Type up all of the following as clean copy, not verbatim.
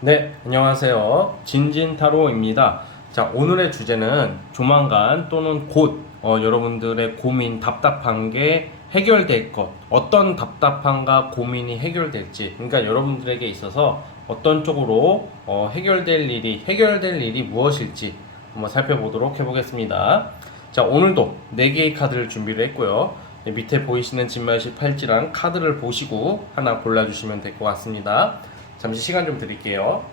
네, 안녕하세요. 진진타로입니다. 자, 오늘의 주제는 조만간 또는 곧 여러분들의 고민, 답답한 게 해결될 것, 어떤 답답함과 고민이 해결될지, 그러니까 여러분들에게 있어서 어떤 쪽으로 해결될 일이 무엇일지 한번 살펴보도록 해보겠습니다. 자, 오늘도 4개의 카드를 준비를 했고요. 네, 밑에 보이시는 진말실 팔찌랑 카드를 보시고 하나 골라주시면 될 것 같습니다. 잠시 시간 좀 드릴게요.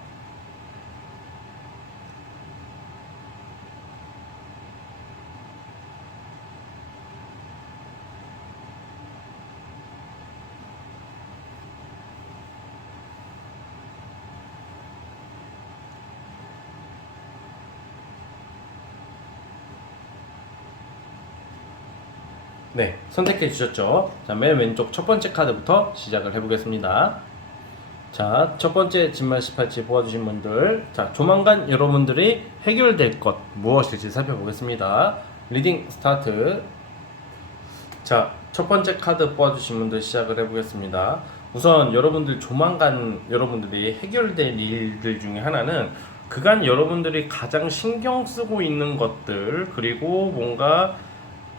네, 선택해 주셨죠? 자, 맨 왼쪽 첫 번째 카드부터 시작을 해보겠습니다. 자, 첫 번째 진말 18지 뽑아주신 분들, 자, 조만간 여러분들이 해결될 것 무엇일지 살펴보겠습니다. 리딩 스타트. 자, 첫 번째 카드 뽑아주신 분들 시작을 해보겠습니다. 우선 여러분들 조만간 여러분들이 해결될 일들 중에 하나는 그간 여러분들이 가장 신경 쓰고 있는 것들, 그리고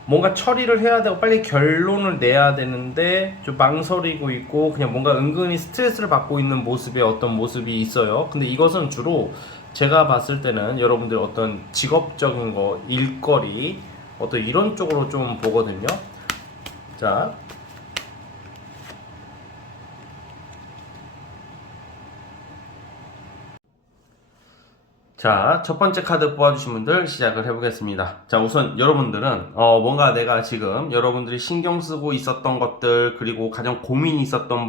뭔가 처리를 해야 되고 빨리 결론을 내야 되는데 좀 망설이고 있고 그냥 뭔가 은근히 스트레스를 받고 있는 모습의 어떤 모습이 있어요. 근데 이것은 주로 제가 봤을 때는 여러분들 어떤 직업적인 거, 일거리, 어떤 이런 쪽으로 좀 보거든요. 자, 자, 첫 번째 카드 뽑아주신 분들 시작을 해보겠습니다. 자, 우선 여러분들은 뭔가 내가 지금 여러분들이 신경 쓰고 있었던 것들, 그리고 가장 고민이 있었던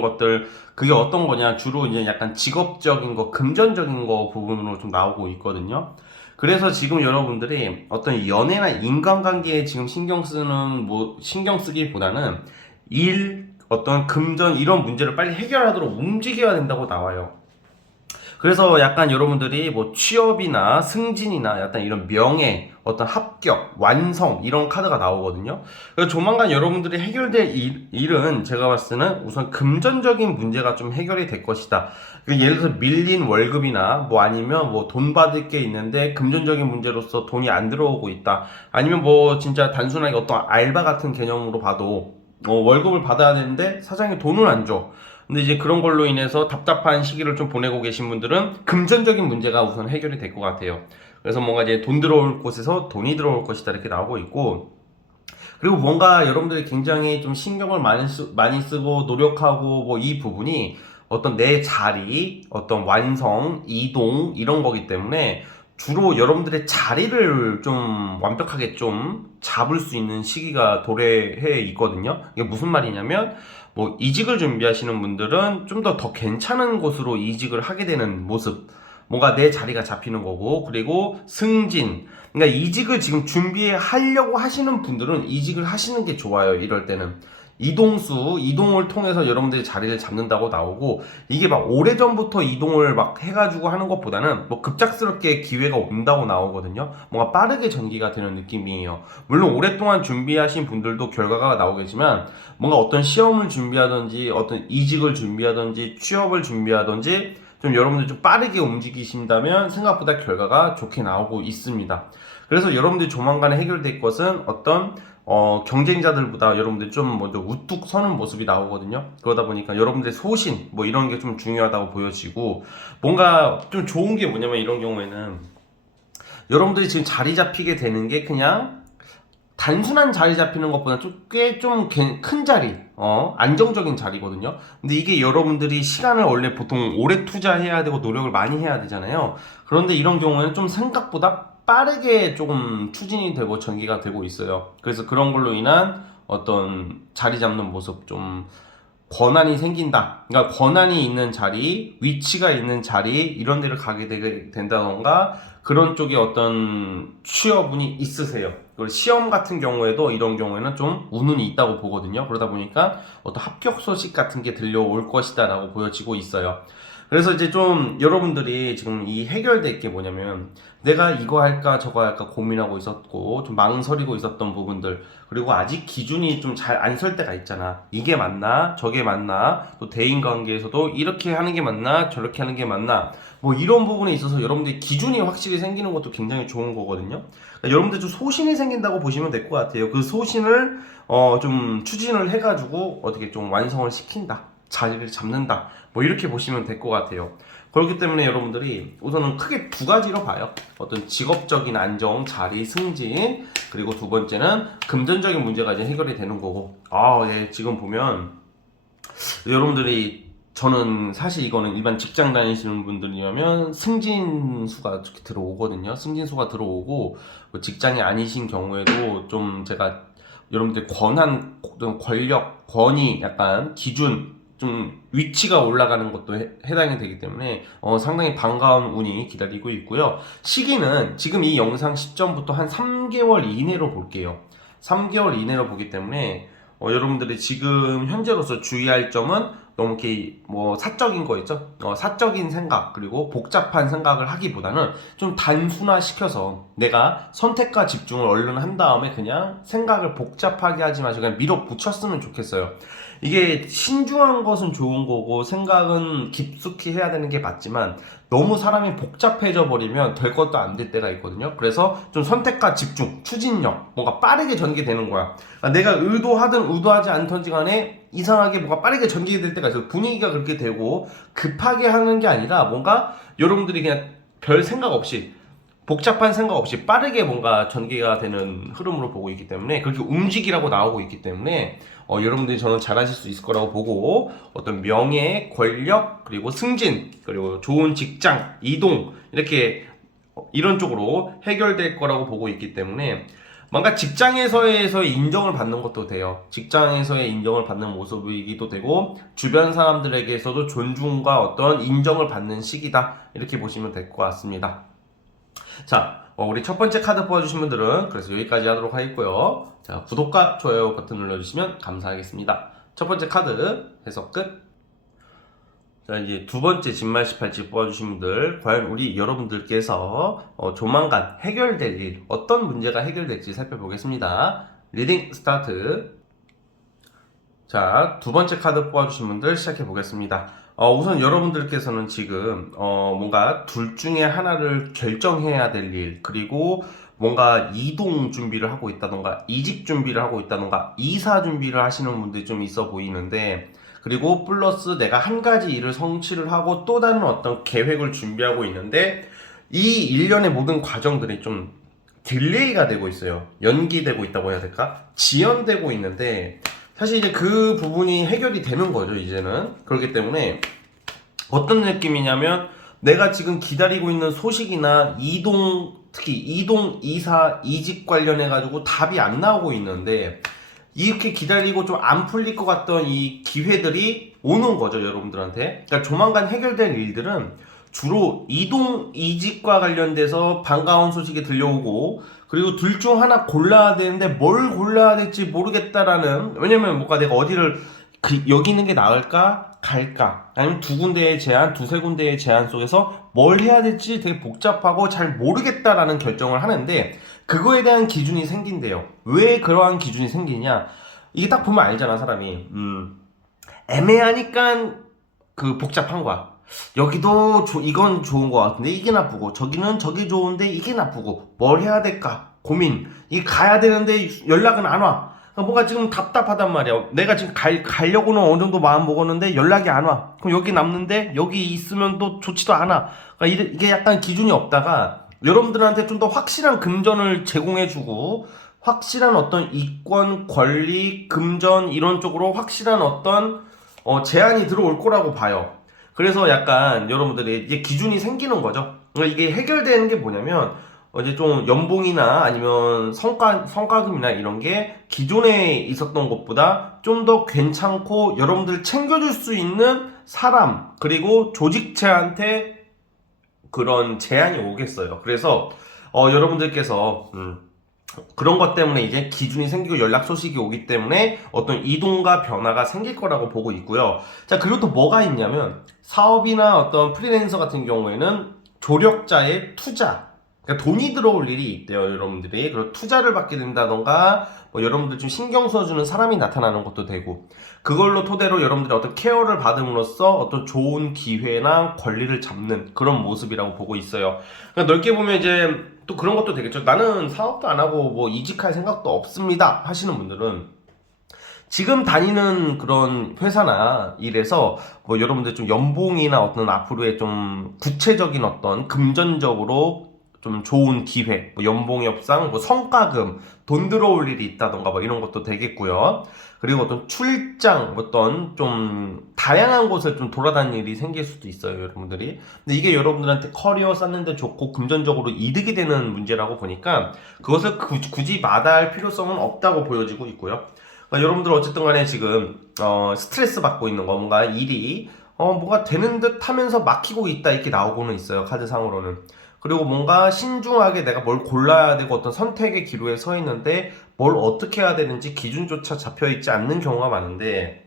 것들, 그게 어떤 거냐, 주로 이제 약간 직업적인 거, 금전적인 거 부분으로 좀 나오고 있거든요. 그래서 지금 여러분들이 어떤 연애나 인간관계에 지금 신경 쓰기보다는 어떤 금전 이런 문제를 빨리 해결하도록 움직여야 된다고 나와요. 그래서 약간 여러분들이 뭐 취업이나 승진이나 약간 이런 명예, 어떤 합격, 완성 이런 카드가 나오거든요. 그래서 조만간 여러분들이 해결될 일은 제가 봤을 때는 우선 금전적인 문제가 좀 해결이 될 것이다. 예를 들어서 밀린 월급이나 뭐 아니면 뭐 돈 받을 게 있는데 금전적인 문제로서 돈이 안 들어오고 있다. 아니면 뭐 진짜 단순하게 어떤 알바 같은 개념으로 봐도 월급을 받아야 되는데 사장이 돈을 안 줘. 근데 이제 그런 걸로 인해서 답답한 시기를 좀 보내고 계신 분들은 금전적인 문제가 우선 해결이 될 것 같아요. 그래서 뭔가 이제 돈 들어올 곳에서 돈이 들어올 것이다 이렇게 나오고 있고, 그리고 뭔가 여러분들이 굉장히 좀 신경을 많이 쓰고 노력하고 뭐 이 부분이 어떤 내 자리, 어떤 완성, 이동 이런 거기 때문에 주로 여러분들의 자리를 좀 완벽하게 좀 잡을 수 있는 시기가 도래해 있거든요. 이게 무슨 말이냐면 뭐 이직을 준비하시는 분들은 좀 더 괜찮은 곳으로 이직을 하게 되는 모습, 뭔가 내 자리가 잡히는 거고, 그리고 승진, 그러니까 이직을 지금 준비하려고 하시는 분들은 이직을 하시는 게 좋아요. 이럴 때는 이동을 통해서 여러분들이 자리를 잡는다고 나오고, 이게 막 오래전부터 이동을 막 해가지고 하는 것보다는 뭐 급작스럽게 기회가 온다고 나오거든요. 뭔가 빠르게 전개가 되는 느낌이에요. 물론 오랫동안 준비하신 분들도 결과가 나오겠지만, 뭔가 어떤 시험을 준비하든지 어떤 이직을 준비하든지 취업을 준비하든지 좀 여러분들 좀 빠르게 움직이신다면 생각보다 결과가 좋게 나오고 있습니다. 그래서 여러분들이 조만간에 해결될 것은 어떤 경쟁자들보다 여러분들이 좀 먼저 우뚝 서는 모습이 나오거든요. 그러다 보니까 여러분들의 소신 뭐 이런 게 좀 중요하다고 보여지고, 뭔가 좀 좋은 게 뭐냐면 이런 경우에는 여러분들이 지금 자리 잡히게 되는 게 그냥 단순한 자리 잡히는 것보다 꽤 좀 큰 자리, 안정적인 자리거든요. 근데 이게 여러분들이 시간을 원래 보통 오래 투자해야 되고 노력을 많이 해야 되잖아요. 그런데 이런 경우에는 좀 생각보다 빠르게 조금 추진이 되고 전개가 되고 있어요. 그래서 그런 걸로 인한 어떤 자리 잡는 모습, 좀 권한이 생긴다. 그러니까 권한이 있는 자리, 위치가 있는 자리 이런 데를 가게 된다던가, 그런 쪽에 어떤 취업운이 있으세요. 그리고 시험 같은 경우에도 이런 경우에는 좀 운운이 있다고 보거든요. 그러다 보니까 어떤 합격 소식 같은 게 들려올 것이다 라고 보여지고 있어요. 그래서 이제 좀 여러분들이 지금 이 해결될 게 뭐냐면 내가 이거 할까 저거 할까 고민하고 있었고 좀 망설이고 있었던 부분들 그리고 아직 기준이 좀 잘 안 설 때가 있잖아. 이게 맞나 저게 맞나 또 대인관계에서도 이렇게 하는 게 맞나 저렇게 하는 게 맞나 뭐 이런 부분에 있어서 여러분들이 기준이 확실히 생기는 것도 굉장히 좋은 거거든요. 그러니까 여러분들 좀 소신이 생긴다고 보시면 될 것 같아요. 그 소신을 좀 추진을 해가지고 어떻게 좀 완성을 시킨다. 자리를 잡는다. 뭐 이렇게 보시면 될 것 같아요. 그렇기 때문에 여러분들이 우선은 크게 두 가지로 봐요. 어떤 직업적인 안정, 자리, 승진, 그리고 두 번째는 금전적인 문제가 이제 해결이 되는 거고. 예, 지금 보면 여러분들이 저는 사실 이거는 일반 직장 다니시는 분들이라면 승진수가 들어오거든요. 승진수가 들어오고 뭐 직장이 아니신 경우에도 좀 제가 여러분들 권한, 권력, 권위, 약간 기준 좀 위치가 올라가는 것도 해당이 되기 때문에 상당히 반가운 운이 기다리고 있고요. 시기는 지금 이 영상 시점부터 한 3개월 이내로 볼게요. 3개월 이내로 보기 때문에 여러분들이 지금 현재로서 주의할 점은 너무 이렇게 뭐 사적인 거 있죠? 사적인 생각 그리고 복잡한 생각을 하기보다는 좀 단순화시켜서 내가 선택과 집중을 얼른 한 다음에 그냥 생각을 복잡하게 하지 마시고 그냥 밀어붙였으면 좋겠어요. 이게 신중한 것은 좋은 거고 생각은 깊숙이 해야 되는 게 맞지만 너무 사람이 복잡해져 버리면 될 것도 안 될 때가 있거든요. 그래서 좀 선택과 집중, 추진력, 뭔가 빠르게 전개되는 거야. 그러니까 내가 의도하든 의도하지 않던지 간에 이상하게 뭔가 빠르게 전개될 때가 있어요. 분위기가 그렇게 되고 급하게 하는 게 아니라 뭔가 여러분들이 그냥 별 생각 없이 복잡한 생각 없이 빠르게 뭔가 전개가 되는 흐름으로 보고 있기 때문에 그렇게 움직이라고 나오고 있기 때문에 여러분들이 저는 잘하실 수 있을 거라고 보고 어떤 명예, 권력, 그리고 승진, 그리고 좋은 직장, 이동 이렇게 이런 쪽으로 해결될 거라고 보고 있기 때문에 뭔가 직장에서의 인정을 받는 것도 돼요. 직장에서의 인정을 받는 모습이기도 되고 주변 사람들에게서도 존중과 어떤 인정을 받는 시기다 이렇게 보시면 될 것 같습니다. 자, 우리 첫 번째 카드 뽑아주신 분들은 그래서 여기까지 하도록 하겠고요. 자, 구독과 좋아요 버튼 눌러주시면 감사하겠습니다. 첫 번째 카드 해석 끝. 자, 이제 두 번째 진말 18지 뽑아주신 분들, 과연 우리 여러분들께서 조만간 해결될 일, 어떤 문제가 해결될지 살펴보겠습니다. 리딩 스타트. 자, 두 번째 카드 뽑아주신 분들 시작해 보겠습니다. 우선 여러분들께서는 지금 뭔가 둘 중에 하나를 결정해야 될 일, 그리고 뭔가 이동 준비를 하고 있다던가 이직 준비를 하고 있다던가 이사 준비를 하시는 분들이 좀 있어 보이는데, 그리고 플러스 내가 한 가지 일을 성취를 하고 또 다른 어떤 계획을 준비하고 있는데 이 일련의 모든 과정들이 좀 딜레이가 되고 있어요. 연기되고 있다고 해야 될까? 지연되고 있는데 사실 이제 그 부분이 해결이 되는 거죠, 이제는. 그렇기 때문에 어떤 느낌이냐면 내가 지금 기다리고 있는 소식이나 이동, 특히 이동, 이사, 이직 관련해 가지고 답이 안 나오고 있는데 이렇게 기다리고 좀 안 풀릴 것 같던 이 기회들이 오는 거죠, 여러분들한테. 그러니까 조만간 해결될 일들은 주로 이동, 이직과 관련돼서 반가운 소식이 들려오고, 그리고 둘 중 하나 골라야 되는데 뭘 골라야 될지 모르겠다라는, 왜냐면 뭔가 내가 어디를 여기 있는 게 나을까? 갈까? 아니면 두 군데의 제안, 두세 군데의 제안 속에서 뭘 해야 될지 되게 복잡하고 잘 모르겠다라는 결정을 하는데 그거에 대한 기준이 생긴대요. 왜 그러한 기준이 생기냐? 이게 딱 보면 알잖아, 사람이. 애매하니까 그 복잡한 거야. 여기도 이건 좋은 것 같은데 이게 나쁘고, 저기는 저기 좋은데 이게 나쁘고, 뭘 해야 될까? 고민. 이게 가야 되는데 연락은 안 와. 뭔가 지금 답답하단 말이야. 내가 지금 가려고는 어느 정도 마음 먹었는데 연락이 안 와. 그럼 여기 남는데 여기 있으면 또 좋지도 않아. 그러니까 이게 약간 기준이 없다가 여러분들한테 좀 더 확실한 금전을 제공해주고 확실한 어떤 이권, 권리, 금전 이런 쪽으로 확실한 어떤 제한이 들어올 거라고 봐요. 그래서 약간 여러분들이 이게 기준이 생기는 거죠. 그러니까 이게 해결되는 게 뭐냐면 이제 좀 연봉이나 아니면 성과금이나 이런 게 기존에 있었던 것보다 좀 더 괜찮고 여러분들 챙겨줄 수 있는 사람 그리고 조직체한테 그런 제한이 오겠어요. 그래서 여러분들께서 그런 것 때문에 이제 기준이 생기고 연락 소식이 오기 때문에 어떤 이동과 변화가 생길 거라고 보고 있고요. 자, 그리고 또 뭐가 있냐면 사업이나 어떤 프리랜서 같은 경우에는 조력자의 투자, 그러니까 돈이 들어올 일이 있대요, 여러분들이. 그리고 투자를 받게 된다던가, 뭐 여러분들 좀 신경 써주는 사람이 나타나는 것도 되고, 그걸로 토대로 여러분들이 어떤 케어를 받음으로써 어떤 좋은 기회나 권리를 잡는 그런 모습이라고 보고 있어요. 그러니까 넓게 보면 이제 또 그런 것도 되겠죠. 나는 사업도 안 하고 뭐 이직할 생각도 없습니다 하시는 분들은 지금 다니는 그런 회사나 일에서 뭐 여러분들 좀 연봉이나 어떤 앞으로의 좀 구체적인 어떤 금전적으로 좀 좋은 기회, 뭐 연봉 협상, 뭐 성과금, 돈 들어올 일이 있다던가 뭐 이런 것도 되겠고요. 그리고 어떤 출장, 어떤 좀 다양한 곳을 좀 돌아다니는 일이 생길 수도 있어요, 여러분들이. 근데 이게 여러분들한테 커리어 쌓는데 좋고 금전적으로 이득이 되는 문제라고 보니까 그것을 굳이 마다할 필요성은 없다고 보여지고 있고요. 그러니까 여러분들 어쨌든 간에 지금 스트레스 받고 있는 거 뭔가 일이 뭔가 되는 듯 하면서 막히고 있다 이렇게 나오고는 있어요, 카드상으로는. 그리고 뭔가 신중하게 내가 뭘 골라야 되고 어떤 선택의 기로에 서 있는데 뭘 어떻게 해야 되는지 기준조차 잡혀 있지 않는 경우가 많은데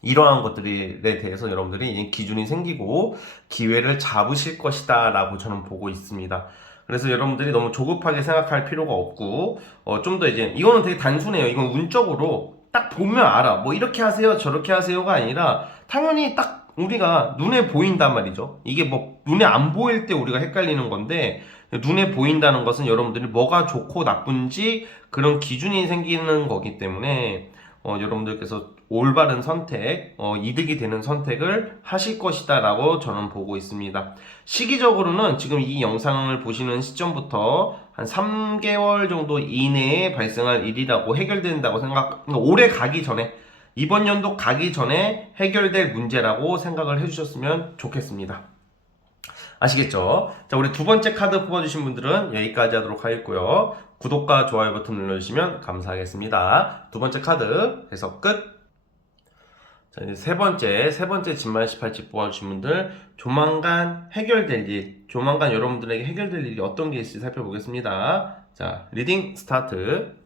이러한 것들에 대해서 여러분들이 기준이 생기고 기회를 잡으실 것이다 라고 저는 보고 있습니다. 그래서 여러분들이 너무 조급하게 생각할 필요가 없고 좀 더 이제 이거는 되게 단순해요. 이건 운적으로 딱 보면 알아. 뭐 이렇게 하세요 저렇게 하세요가 아니라 당연히 딱 우리가 눈에 보인단 말이죠. 이게 뭐 눈에 안 보일 때 우리가 헷갈리는 건데 눈에 보인다는 것은 여러분들이 뭐가 좋고 나쁜지 그런 기준이 생기는 거기 때문에 여러분들께서 올바른 선택, 이득이 되는 선택을 하실 것이다 라고 저는 보고 있습니다. 시기적으로는 지금 이 영상을 보시는 시점부터 한 3개월 정도 이내에 발생할 일이라고 해결된다고 그러니까 올해 가기 전에, 이번 연도 가기 전에 해결될 문제라고 생각을 해주셨으면 좋겠습니다. 아시겠죠? 자, 우리 두 번째 카드 뽑아주신 분들은 여기까지 하도록 하겠고요. 구독과 좋아요 버튼 눌러주시면 감사하겠습니다. 두 번째 카드 해석 끝. 자, 이제 세 번째 진말 18집 뽑아주신 분들, 조만간 해결될 일, 조만간 여러분들에게 해결될 일이 어떤 게 있을지 살펴보겠습니다. 자, 리딩 스타트.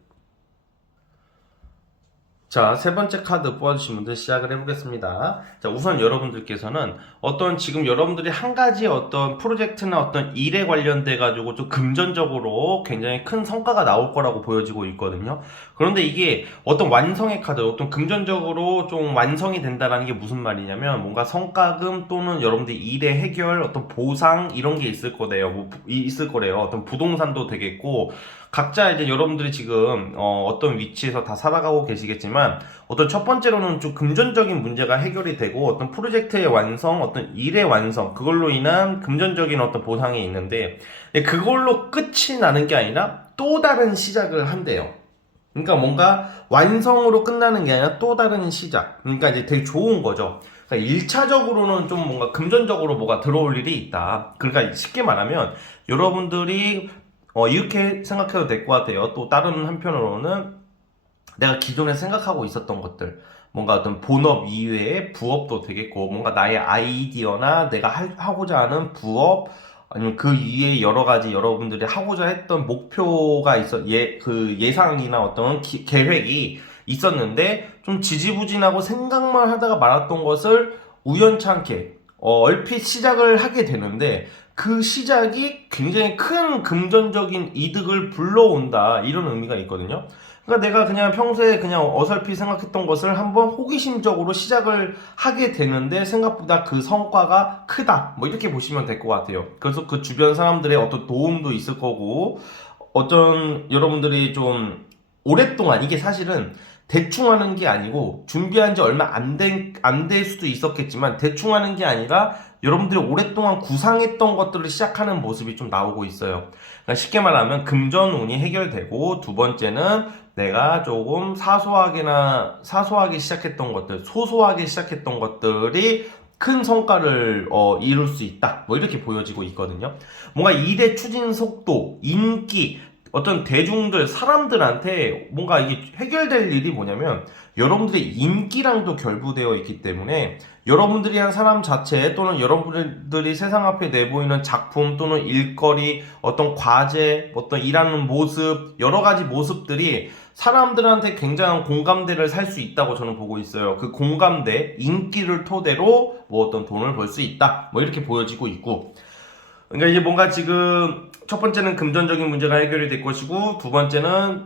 자, 세 번째 카드 뽑아주신 분들 시작을 해보겠습니다. 자, 우선 여러분들께서는 어떤 지금 여러분들이 한 가지 어떤 프로젝트나 어떤 일에 관련돼 가지고 좀 금전적으로 굉장히 큰 성과가 나올 거라고 보여지고 있거든요. 그런데 이게 어떤 완성의 카드, 어떤 금전적으로 좀 완성이 된다라는 게 무슨 말이냐면 뭔가 성과금 또는 여러분들 일의 해결, 어떤 보상 이런 게 있을 거래요. 있을 거래요. 어떤 부동산도 되겠고 각자 이제 여러분들이 지금 어떤 위치에서 다 살아가고 계시겠지만 어떤 첫 번째로는 좀 금전적인 문제가 해결이 되고 어떤 프로젝트의 완성, 어떤 일의 완성 그걸로 인한 금전적인 어떤 보상이 있는데 그걸로 끝이 나는 게 아니라 또 다른 시작을 한대요. 그러니까 뭔가 완성으로 끝나는 게 아니라 또 다른 시작. 그러니까 이제 되게 좋은 거죠. 그러니까 1차적으로는 좀 뭔가 금전적으로 뭐가 들어올 일이 있다. 그러니까 쉽게 말하면 여러분들이 이렇게 생각해도 될 것 같아요. 또 다른 한편으로는 내가 기존에 생각하고 있었던 것들, 뭔가 어떤 본업 이외에 부업도 되겠고, 뭔가 나의 아이디어나 내가 하고자 하는 부업, 아니면 그 이외에 여러 가지 여러분들이 하고자 했던 목표가 그 예상이나 어떤 계획이 있었는데, 좀 지지부진하고 생각만 하다가 말았던 것을 우연찮게, 얼핏 시작을 하게 되는데, 그 시작이 굉장히 큰 금전적인 이득을 불러온다 이런 의미가 있거든요. 그러니까 내가 그냥 평소에 그냥 어설피 생각했던 것을 한번 호기심적으로 시작을 하게 되는데 생각보다 그 성과가 크다 뭐 이렇게 보시면 될 것 같아요. 그래서 그 주변 사람들의 어떤 도움도 있을 거고 어떤 여러분들이 좀 오랫동안 이게 사실은 대충 하는 게 아니고 준비한 지 얼마 안 될 수도 있었겠지만 대충 하는 게 아니라 여러분들이 오랫동안 구상했던 것들을 시작하는 모습이 좀 나오고 있어요. 그러니까 쉽게 말하면 금전운이 해결되고 두 번째는 내가 조금 사소하게 시작했던 것들, 소소하게 시작했던 것들이 큰 성과를 이룰 수 있다. 뭐 이렇게 보여지고 있거든요. 뭔가 일의 추진 속도, 인기, 어떤 대중들, 사람들한테 뭔가 이게 해결될 일이 뭐냐면 여러분들의 인기랑도 결부되어 있기 때문에 여러분들이 한 사람 자체 또는 여러분들이 세상 앞에 내보이는 작품 또는 일거리, 어떤 과제, 어떤 일하는 모습, 여러 가지 모습들이 사람들한테 굉장한 공감대를 살 수 있다고 저는 보고 있어요. 그 공감대, 인기를 토대로 뭐 어떤 돈을 벌 수 있다. 뭐 이렇게 보여지고 있고. 그러니까 이제 뭔가 지금 첫 번째는 금전적인 문제가 해결이 될 것이고, 두 번째는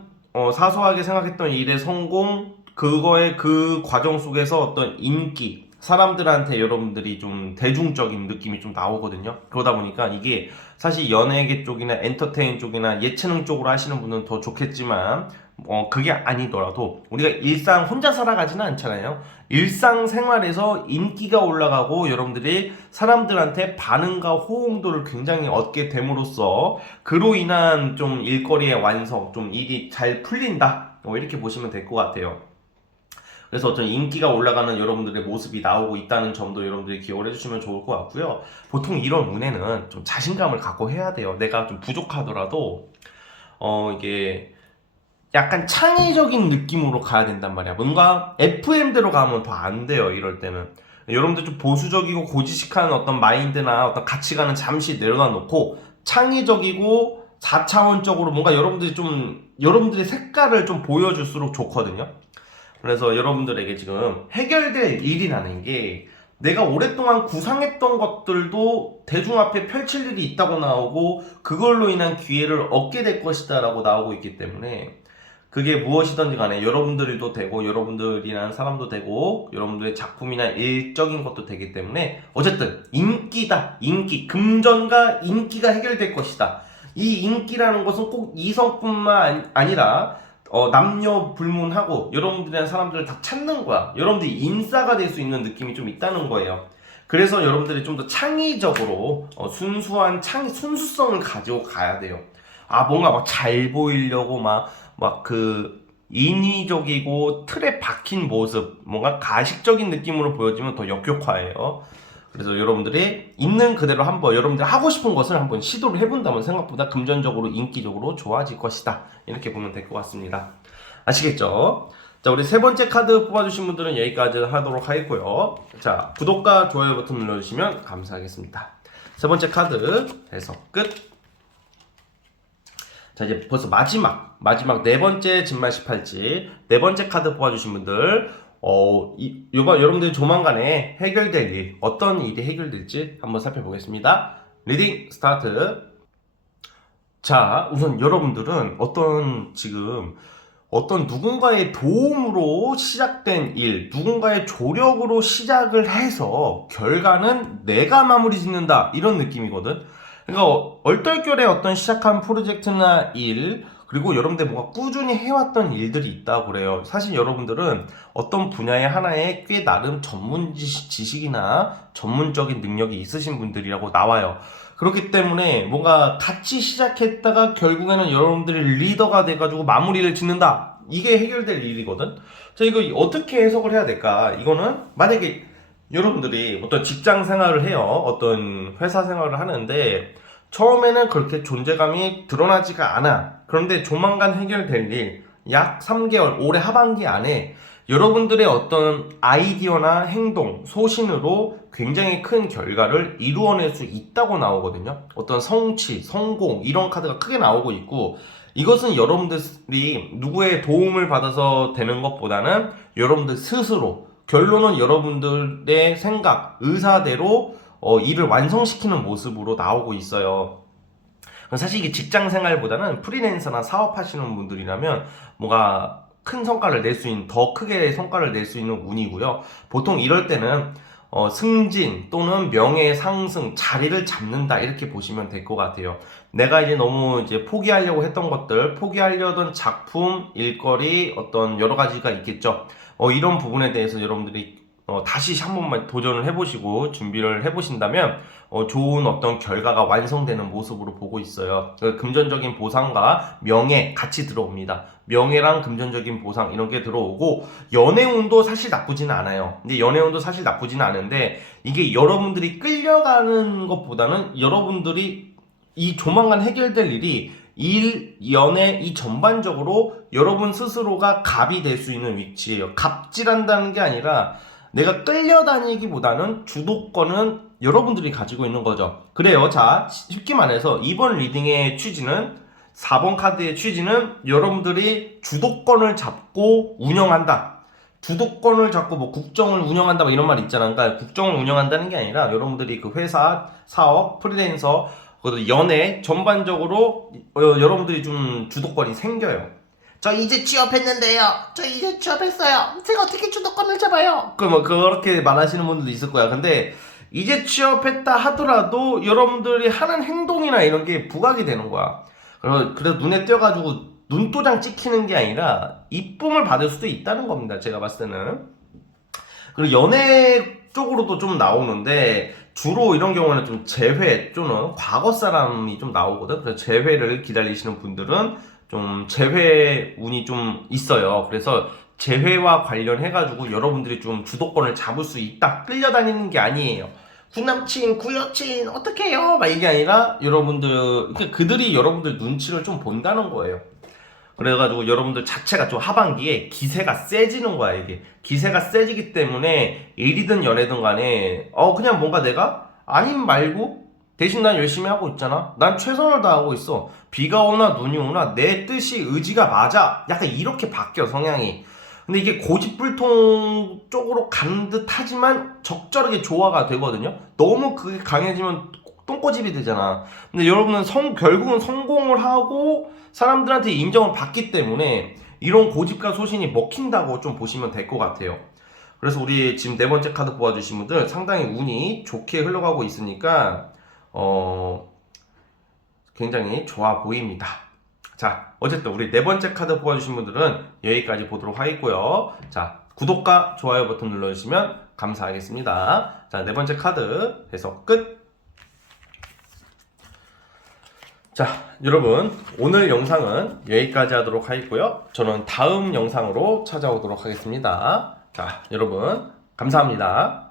사소하게 생각했던 일의 성공, 그거의 그 과정 속에서 어떤 인기, 사람들한테 여러분들이 좀 대중적인 느낌이 좀 나오거든요. 그러다 보니까 이게 사실 연예계 쪽이나 엔터테인 쪽이나 예체능 쪽으로 하시는 분은 더 좋겠지만 그게 아니더라도 우리가 일상 혼자 살아가지는 않잖아요. 일상생활에서 인기가 올라가고 여러분들이 사람들한테 반응과 호응도를 굉장히 얻게 됨으로써 그로 인한 좀 일거리의 완성, 좀 일이 잘 풀린다. 이렇게 보시면 될 것 같아요. 그래서 어떤 인기가 올라가는 여러분들의 모습이 나오고 있다는 점도 여러분들이 기억을 해주시면 좋을 것 같고요. 보통 이런 운에는 좀 자신감을 갖고 해야 돼요. 내가 좀 부족하더라도 이게 약간 창의적인 느낌으로 가야 된단 말이야. 뭔가 FM대로 가면 더 안 돼요. 이럴 때는. 여러분들 좀 보수적이고 고지식한 어떤 마인드나 어떤 가치관은 잠시 내려놔 놓고 창의적이고 4차원적으로 뭔가 여러분들의 색깔을 좀 보여줄수록 좋거든요. 그래서 여러분들에게 지금 해결될 일이라는 게 내가 오랫동안 구상했던 것들도 대중 앞에 펼칠 일이 있다고 나오고 그걸로 인한 기회를 얻게 될 것이다 라고 나오고 있기 때문에 그게 무엇이든지 간에 여러분들도 되고 여러분들이라는 사람도 되고 여러분들의 작품이나 일적인 것도 되기 때문에 어쨌든 인기다. 인기. 금전과 인기가 해결될 것이다. 이 인기라는 것은 꼭 이성뿐만 아니라 남녀 불문하고 여러분들이란 사람들을 다 찾는 거야. 여러분들이 인싸가 될 수 있는 느낌이 좀 있다는 거예요. 그래서 여러분들이 좀 더 창의적으로 순수한 순수성을 가지고 가야 돼요. 뭔가 막 잘 보이려고 막 그 인위적이고 틀에 박힌 모습, 뭔가 가식적인 느낌으로 보여지면 더 역효과예요. 그래서 여러분들이 있는 그대로 한번 여러분들이 하고 싶은 것을 한번 시도를 해본다면 생각보다 금전적으로 인기적으로 좋아질 것이다. 이렇게 보면 될 것 같습니다. 아시겠죠? 자, 우리 세 번째 카드 뽑아주신 분들은 여기까지 하도록 하겠고요. 자, 구독과 좋아요 버튼 눌러주시면 감사하겠습니다. 세 번째 카드 해석 끝. 자, 이제 벌써 마지막 네 번째 진말 18지 네 번째 카드 뽑아주신 분들 여러분들이 조만간에 해결될 일, 어떤 일이 해결될지 한번 살펴보겠습니다. 리딩 스타트. 자, 우선 여러분들은 어떤 누군가의 도움으로 시작된 일, 누군가의 조력으로 시작을 해서 결과는 내가 마무리 짓는다. 이런 느낌이거든. 그러니까 얼떨결에 어떤 시작한 프로젝트나 일, 그리고 여러분들 뭔가 꾸준히 해왔던 일들이 있다고 그래요. 사실 여러분들은 어떤 분야의 하나에 꽤 나름 전문 지식이나 전문적인 능력이 있으신 분들이라고 나와요. 그렇기 때문에 뭔가 같이 시작했다가 결국에는 여러분들이 리더가 돼가지고 마무리를 짓는다. 이게 해결될 일이거든. 자, 이거 어떻게 해석을 해야 될까? 이거는 만약에 여러분들이 어떤 직장 생활을 해요. 어떤 회사 생활을 하는데 처음에는 그렇게 존재감이 드러나지가 않아. 그런데 조만간 해결될 일, 약 3개월, 올해 하반기 안에 여러분들의 어떤 아이디어나 행동, 소신으로 굉장히 큰 결과를 이루어낼 수 있다고 나오거든요. 어떤 성취, 성공 이런 카드가 크게 나오고 있고 이것은 여러분들이 누구의 도움을 받아서 되는 것보다는 여러분들 스스로 결론은 여러분들의 생각, 의사대로 일을 완성시키는 모습으로 나오고 있어요. 사실 이게 직장 생활보다는 프리랜서나 사업하시는 분들이라면 뭔가 큰 성과를 낼 수 있는, 더 크게 성과를 낼 수 있는 운이고요. 보통 이럴 때는 승진 또는 명예 상승, 자리를 잡는다 이렇게 보시면 될 것 같아요. 내가 이제 너무 이제 포기하려고 했던 것들, 포기하려던 작품, 일거리, 어떤 여러 가지가 있겠죠. 이런 부분에 대해서 여러분들이 다시 한 번만 도전을 해보시고 준비를 해보신다면 좋은 어떤 결과가 완성되는 모습으로 보고 있어요. 금전적인 보상과 명예 같이 들어옵니다. 명예랑 금전적인 보상 이런 게 들어오고 연애운도 사실 나쁘지는 않아요. 근데 연애운도 사실 나쁘지는 않은데 이게 여러분들이 끌려가는 것보다는 여러분들이 이 조만간 해결될 일이 일, 연애 이 전반적으로 여러분 스스로가 갑이 될 수 있는 위치예요. 갑질한다는 게 아니라 내가 끌려다니기보다는 주도권은 여러분들이 가지고 있는 거죠. 그래요. 자, 쉽게 말해서 이번 리딩의 취지는 4번 카드의 취지는 여러분들이 주도권을 잡고 운영한다. 주도권을 잡고 뭐 국정을 운영한다 뭐 이런 말 있잖아. 그러니까 국정을 운영한다는 게 아니라 여러분들이 그 회사, 사업, 프리랜서, 연애 전반적으로 여러분들이 좀 주도권이 생겨요. 저 이제 취업했는데요. 저 이제 취업했어요. 제가 어떻게 주도권을 잡아요? 뭐 그렇게 말하시는 분들도 있을 거야. 근데 이제 취업했다 하더라도 여러분들이 하는 행동이나 이런 게 부각이 되는 거야. 그래서 눈에 띄어가지고 눈도장 찍히는 게 아니라 이쁨을 받을 수도 있다는 겁니다. 제가 봤을 때는. 그리고 연애 쪽으로도 좀 나오는데 주로 이런 경우는 좀 재회 또는 과거 사람이 좀 나오거든. 그래서 재회를 기다리시는 분들은 좀 재회 운이 좀 있어요. 그래서 재회와 관련해가지고 여러분들이 좀 주도권을 잡을 수 있다. 끌려다니는 게 아니에요. 구남친, 구여친 어떻게 해요? 막 이게 아니라 여러분들 그들이 여러분들 눈치를 좀 본다는 거예요. 그래가지고 여러분들 자체가 좀 하반기에 기세가 세지는 거야. 이게 기세가 세지기 때문에 일이든 연애든 간에 그냥 뭔가 내가 아님 말고 대신 난 열심히 하고 있잖아. 난 최선을 다하고 있어. 비가 오나 눈이 오나 내 뜻이 의지가 맞아. 약간 이렇게 바뀌어 성향이. 근데 이게 고집불통 쪽으로 가는 듯 하지만 적절하게 조화가 되거든요. 너무 그게 강해지면 똥꼬집이 되잖아. 근데 여러분은 결국은 성공을 하고 사람들한테 인정을 받기 때문에 이런 고집과 소신이 먹힌다고 좀 보시면 될 것 같아요. 그래서 우리 지금 네 번째 카드 뽑아주신 분들 상당히 운이 좋게 흘러가고 있으니까 굉장히 좋아 보입니다. 자, 어쨌든 우리 네 번째 카드 뽑아주신 분들은 여기까지 보도록 하겠고요. 자, 구독과 좋아요 버튼 눌러주시면 감사하겠습니다. 자, 네 번째 카드 해석 끝. 자, 여러분 오늘 영상은 여기까지 하도록 하겠고요. 저는 다음 영상으로 찾아오도록 하겠습니다. 자, 여러분 감사합니다.